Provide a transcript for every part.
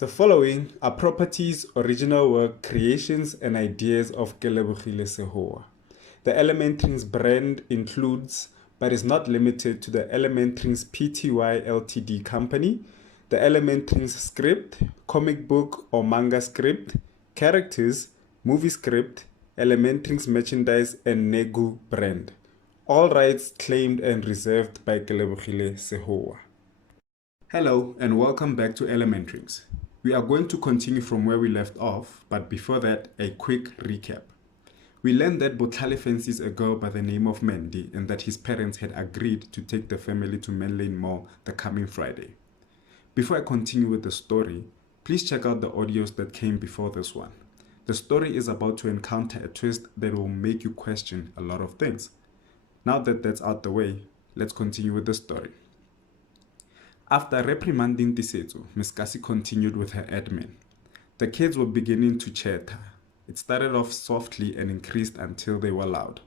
The following are properties, original work, creations, and ideas of Kelebogile Sehoa. The ElementRings brand includes, but is not limited to, the ElementRings Pty Ltd company, the ElementRings script, comic book or manga script, characters, movie script, ElementRings merchandise, and Negu brand. All rights claimed and reserved by Kelebogile Sehoa. Hello and welcome back to ElementRings. We are going to continue from where we left off, but before that, a quick recap. We learned that Botlhale fancies a girl by the name of Mandy and that his parents had agreed to take the family to Manlane Mall the coming Friday. Before I continue with the story, please check out the audios that came before this one. The story is about to encounter a twist that will make you question a lot of things. Now that that's out the way, let's continue with the story. After reprimanding Tisetso, Miss Kasi continued with her admin. The kids were beginning to chatter. It started off softly and increased until they were loud.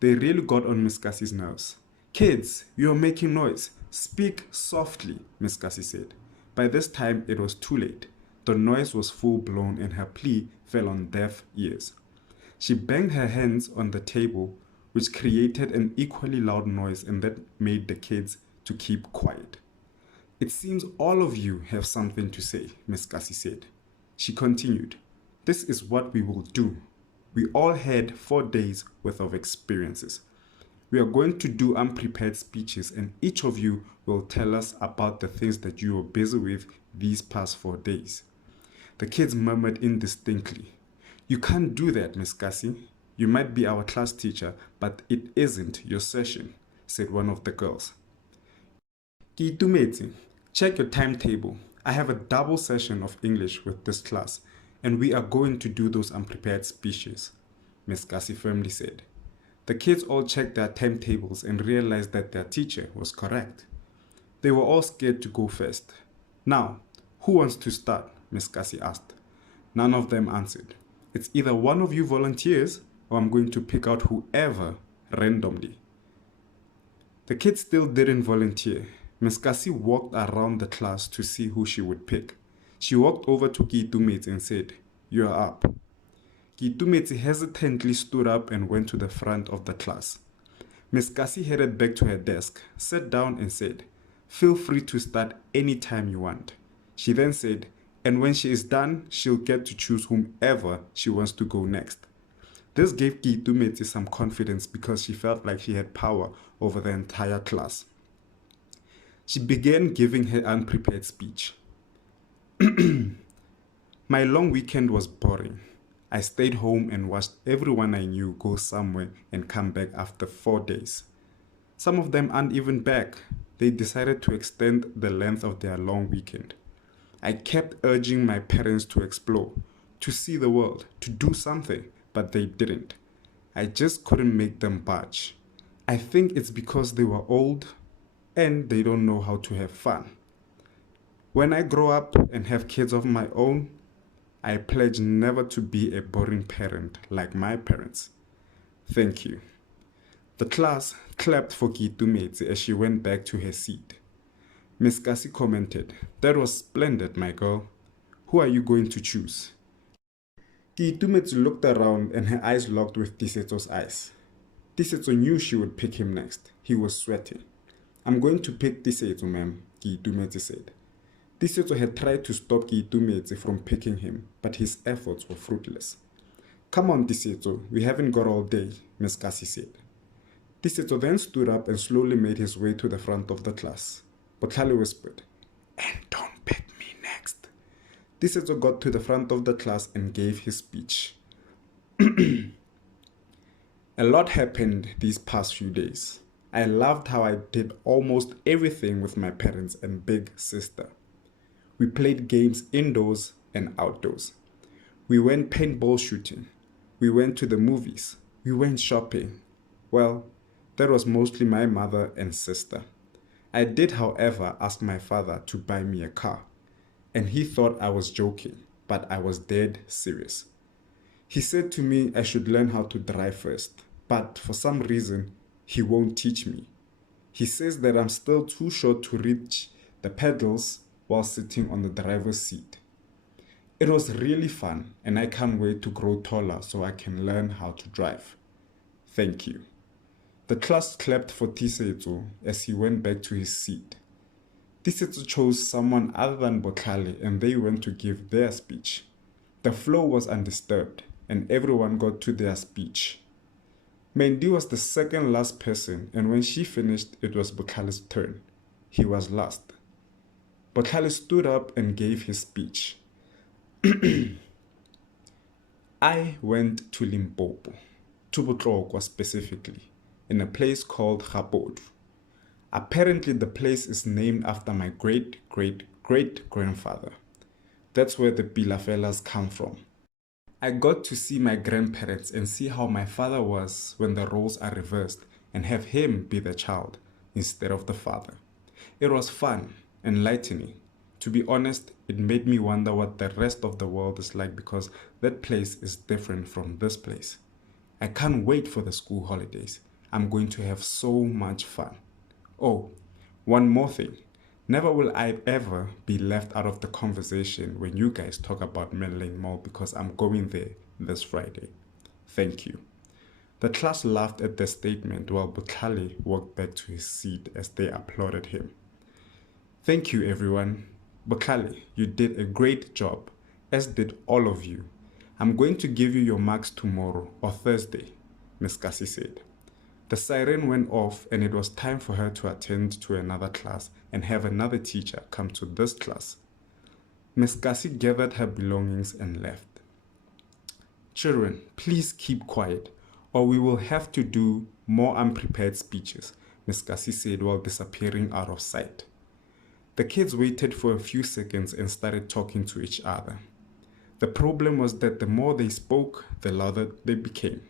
They really got on Miss Kasi's nerves. "Kids, you are making noise. Speak softly," Miss Kasi said. By this time, it was too late. The noise was full-blown and her plea fell on deaf ears. She banged her hands on the table, which created an equally loud noise, and that made the kids to keep quiet. "It seems all of you have something to say," Miss Kasi said. She continued, "This is what we will do. We all had 4 days worth of experiences. We are going to do unprepared speeches and each of you will tell us about the things that you were busy with these past 4 days. The kids murmured indistinctly. "You can't do that, Miss Kasi. You might be our class teacher, but it isn't your session," said one of the girls. "Ke itumetse. Check your timetable. I have a double session of English with this class, and we are going to do those unprepared speeches," Miss Kasi firmly said. The kids all checked their timetables and realized that their teacher was correct. They were all scared to go first. "Now, who wants to start?" Miss Kasi asked. None of them answered. "It's either one of you volunteers, or I'm going to pick out whoever randomly." The kids still didn't volunteer. Miss Kasi walked around the class to see who she would pick. She walked over to Ke itumetse and said, "You are up." Ke itumetse hesitantly stood up and went to the front of the class. Miss Kasi headed back to her desk, sat down and said, "Feel free to start any time you want." She then said, "And when she is done, she'll get to choose whomever she wants to go next." This gave Ke itumetse some confidence because she felt like she had power over the entire class. She began giving her unprepared speech. "My long weekend was boring. I stayed home and watched everyone I knew go somewhere and come back after 4 days. Some of them aren't even back. They decided to extend the length of their long weekend. I kept urging my parents to explore, to see the world, to do something, but they didn't. I just couldn't make them budge. I think it's because they were old and they don't know how to have fun. When I grow up and have kids of my own, I pledge never to be a boring parent like my parents. Thank you." The class clapped for Ke itumetse as she went back to her seat. Miss Kasi commented, "That was splendid, my girl. Who are you going to choose?" Ke itumetse looked around and her eyes locked with Tisetso's eyes. Tisetso knew she would pick him next. He was sweating. "I'm going to pick Tisetso, ma'am," Ke itumetse said. Tisetso had tried to stop Ke itumetse from picking him, but his efforts were fruitless. "Come on, Tisetso, we haven't got all day," Miss Kasi said. Tisetso then stood up and slowly made his way to the front of the class. Botlhale whispered, "And don't pick me next." Tisetso got to the front of the class and gave his speech. "A lot happened these past few days. I loved how I did almost everything with my parents and big sister. We played games indoors and outdoors. We went paintball shooting. We went to the movies. We went shopping. Well, that was mostly my mother and sister. I did, however, ask my father to buy me a car, and he thought I was joking, but I was dead serious. He said to me I should learn how to drive first, but for some reason, he won't teach me. He says that I'm still too short to reach the pedals while sitting on the driver's seat. It was really fun, and I can't wait to grow taller so I can learn how to drive. Thank you. The class clapped for Tisetso as he went back to his seat. Tisetso chose someone other than Bokhale and they went to give their speech. The flow was undisturbed and everyone got to their speech. Mendi was the second last person and when she finished it was Bokhale's turn. He was last. Bokhale stood up and gave his speech. I went to Limpopo, to Botlokwa specifically, in a place called Gapodu. Apparently the place is named after my great-great-great-grandfather. That's where the Pilafellas come from. I got to see my grandparents and see how my father was when the roles are reversed and have him be the child instead of the father. It was fun, enlightening. To be honest, it made me wonder what the rest of the world is like because that place is different from this place. I can't wait for the school holidays. I'm going to have so much fun. Oh, one more thing. Never will I ever be left out of the conversation when you guys talk about Menlyn Mall because I'm going there this Friday. Thank you. The class laughed at the statement while Bokhale walked back to his seat as they applauded him. Thank you, everyone. Bokhale, you did a great job, as did all of you. I'm going to give you your marks tomorrow or Thursday, Ms. Kasi said. The siren went off and it was time for her to attend to another class and have another teacher come to this class. Ms. Kasi gathered her belongings and left. Children, please keep quiet or we will have to do more unprepared speeches, Ms. Kasi said while disappearing out of sight. The kids waited for a few seconds and started talking to each other. The problem was that the more they spoke, the louder they became.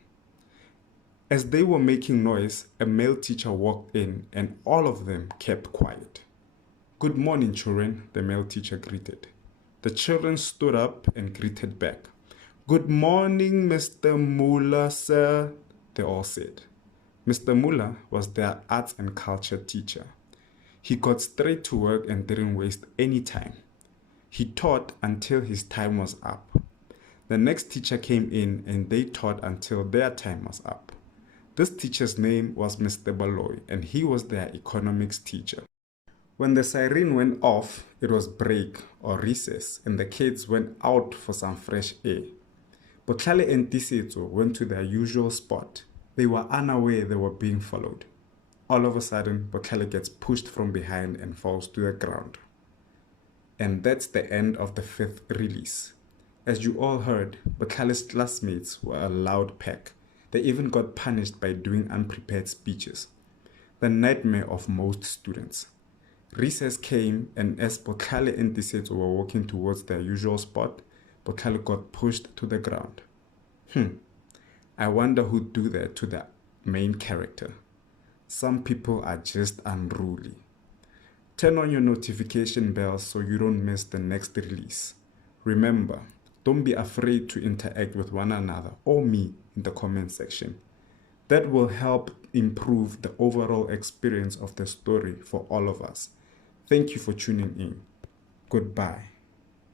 As they were making noise, a male teacher walked in and all of them kept quiet. Good morning, children, the male teacher greeted. The children stood up and greeted back. Good morning, Mr. Muller, sir, they all said. Mr. Muller was their arts and culture teacher. He got straight to work and didn't waste any time. He taught until his time was up. The next teacher came in and they taught until their time was up. This teacher's name was Mr. Baloy and he was their economics teacher. When the siren went off, it was break or recess and the kids went out for some fresh air. Bokhale and Tisetso went to their usual spot. They were unaware they were being followed. All of a sudden, Bokhale gets pushed from behind and falls to the ground. And that's the end of the 5th release. As you all heard, Bokhale's classmates were a loud pack. They even got punished by doing unprepared speeches. The nightmare of most students. Recess came and as Bokhale and Tisetso were walking towards their usual spot, Bokhale got pushed to the ground. I wonder who'd do that to the main character. Some people are just unruly. Turn on your notification bells so you don't miss the next release. Remember, don't be afraid to interact with one another or me in the comment section. That will help improve the overall experience of the story for all of us. Thank you for tuning in. Goodbye.